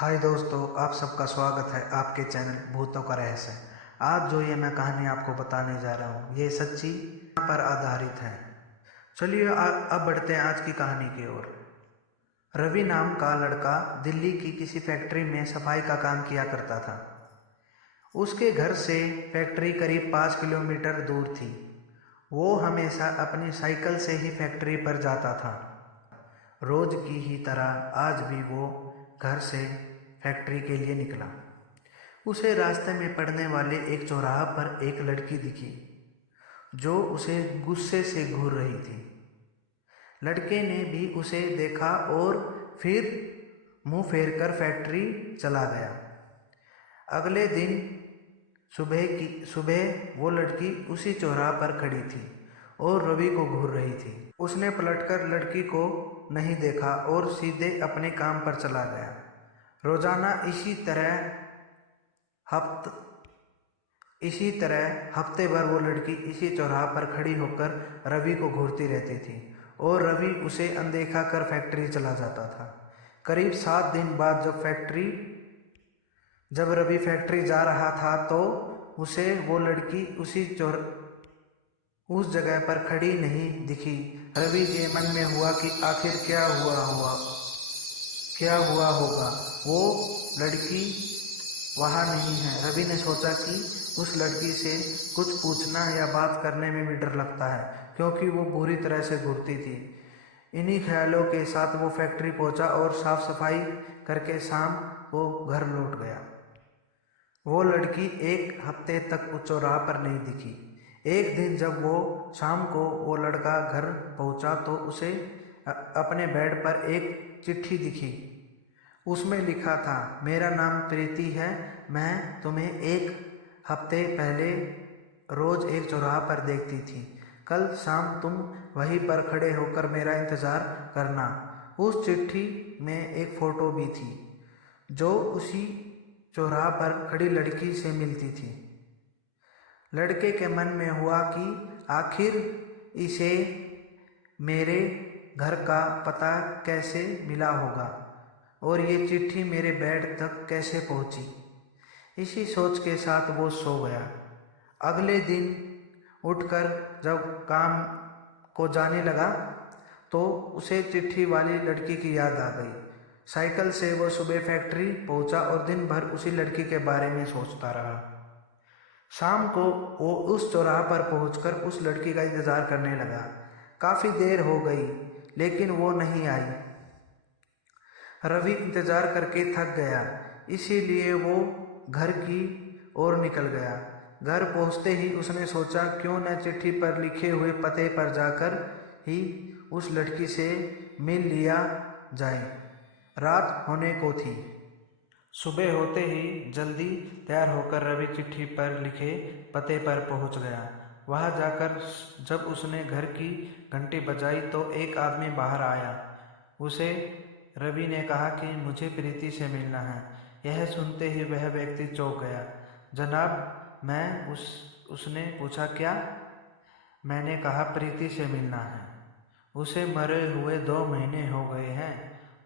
हाय दोस्तों, आप सबका स्वागत है आपके चैनल भूतों का रहस्य। आज जो ये मैं कहानी आपको बताने जा रहा हूँ ये सच्ची पर आधारित है। चलिए अब बढ़ते हैं आज की कहानी की ओर। रवि नाम का लड़का दिल्ली की किसी फैक्ट्री में सफाई का काम किया करता था। उसके घर से फैक्ट्री करीब 5 किलोमीटर दूर थी। वो हमेशा अपनी साइकिल से ही फैक्ट्री पर जाता था। रोज की ही तरह आज भी वो घर से फैक्ट्री के लिए निकला। उसे रास्ते में पड़ने वाले एक चौराहा पर एक लड़की दिखी जो उसे गुस्से से घूर रही थी। लड़के ने भी उसे देखा और फिर मुंह फेरकर फैक्ट्री चला गया। अगले दिन सुबह वो लड़की उसी चौराहा पर खड़ी थी और रवि को घूर रही थी। उसने पलटकर लड़की को नहीं देखा और सीधे अपने काम पर चला गया। रोजाना इसी तरह हफ्ते भर वो लड़की इसी चौराहा पर खड़ी होकर रवि को घूरती रहती थी और रवि उसे अनदेखा कर फैक्ट्री चला जाता था। करीब 7 दिन बाद जब रवि फैक्ट्री जा रहा था तो उसे वो लड़की उस जगह पर खड़ी नहीं दिखी। रवि के मन में हुआ कि आखिर क्या हुआ होगा, वो लड़की वहाँ नहीं है। रवि ने सोचा कि उस लड़की से कुछ पूछना या बात करने में भी डर लगता है क्योंकि वो बुरी तरह से घूरती थी। इन्हीं ख्यालों के साथ वो फैक्ट्री पहुंचा और साफ सफाई करके शाम को घर लौट गया। वो लड़की एक हफ्ते तक उस चौराहा पर नहीं दिखी। एक दिन जब वो शाम को वो लड़का घर पहुंचा तो उसे अपने बेड पर एक चिट्ठी दिखी। उसमें लिखा था, मेरा नाम प्रीति है, मैं तुम्हें एक हफ्ते पहले रोज एक चौराहा पर देखती थी। कल शाम तुम वहीं पर खड़े होकर मेरा इंतज़ार करना। उस चिट्ठी में एक फ़ोटो भी थी जो उसी चौराहा पर खड़ी लड़की से मिलती थी। लड़के के मन में हुआ कि आखिर इसे मेरे घर का पता कैसे मिला होगा और ये चिट्ठी मेरे बेड तक कैसे पहुंची। इसी सोच के साथ वो सो गया। अगले दिन उठकर जब काम को जाने लगा तो उसे चिट्ठी वाली लड़की की याद आ गई। साइकिल से वो सुबह फैक्ट्री पहुंचा और दिन भर उसी लड़की के बारे में सोचता रहा। शाम को वो उस चौराहा पर पहुंचकर उस लड़की का इंतजार करने लगा। काफ़ी देर हो गई लेकिन वो नहीं आई। रवि इंतजार करके थक गया, इसीलिए वो घर की ओर निकल गया। घर पहुंचते ही उसने सोचा क्यों न चिट्ठी पर लिखे हुए पते पर जाकर ही उस लड़की से मिल लिया जाए। रात होने को थी। सुबह होते ही जल्दी तैयार होकर रवि चिट्ठी पर लिखे पते पर पहुंच गया। वहां जाकर जब उसने घर की घंटी बजाई तो एक आदमी बाहर आया। उसे रवि ने कहा कि मुझे प्रीति से मिलना है। यह सुनते ही वह व्यक्ति चौंक गया। जनाब, उसने पूछा, क्या? मैंने कहा प्रीति से मिलना है। उसे मरे हुए 2 महीने हो गए हैं।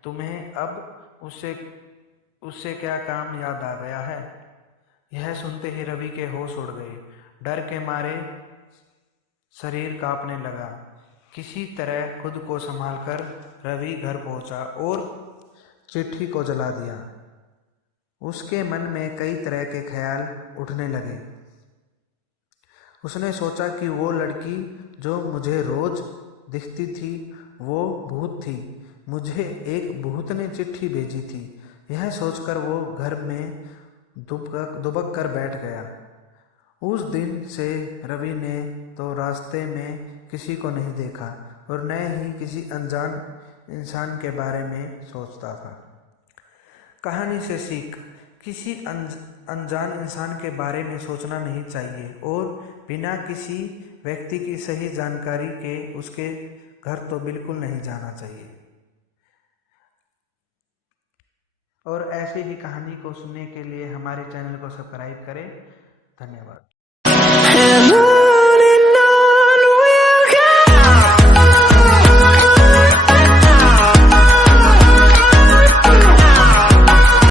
तुम्हें अब उससे क्या काम याद आ गया है? यह सुनते ही रवि के होश उड़ गए। डर के मारे शरीर कांपने लगा। किसी तरह खुद को संभालकर रवि घर पहुंचा और चिट्ठी को जला दिया। उसके मन में कई तरह के ख्याल उठने लगे। उसने सोचा कि वो लड़की जो मुझे रोज दिखती थी वो भूत थी। मुझे एक भूत ने चिट्ठी भेजी थी। यह सोचकर वो घर में दुबक कर बैठ गया। उस दिन से रवि ने तो रास्ते में किसी को नहीं देखा और न ही किसी अनजान इंसान के बारे में सोचता था। कहानी से सीख, किसी अनजान इंसान के बारे में सोचना नहीं चाहिए और बिना किसी व्यक्ति की सही जानकारी के उसके घर तो बिल्कुल नहीं जाना चाहिए। और ऐसे ही कहानी को सुनने के लिए हमारे चैनल को सब्सक्राइब करें। धन्यवाद।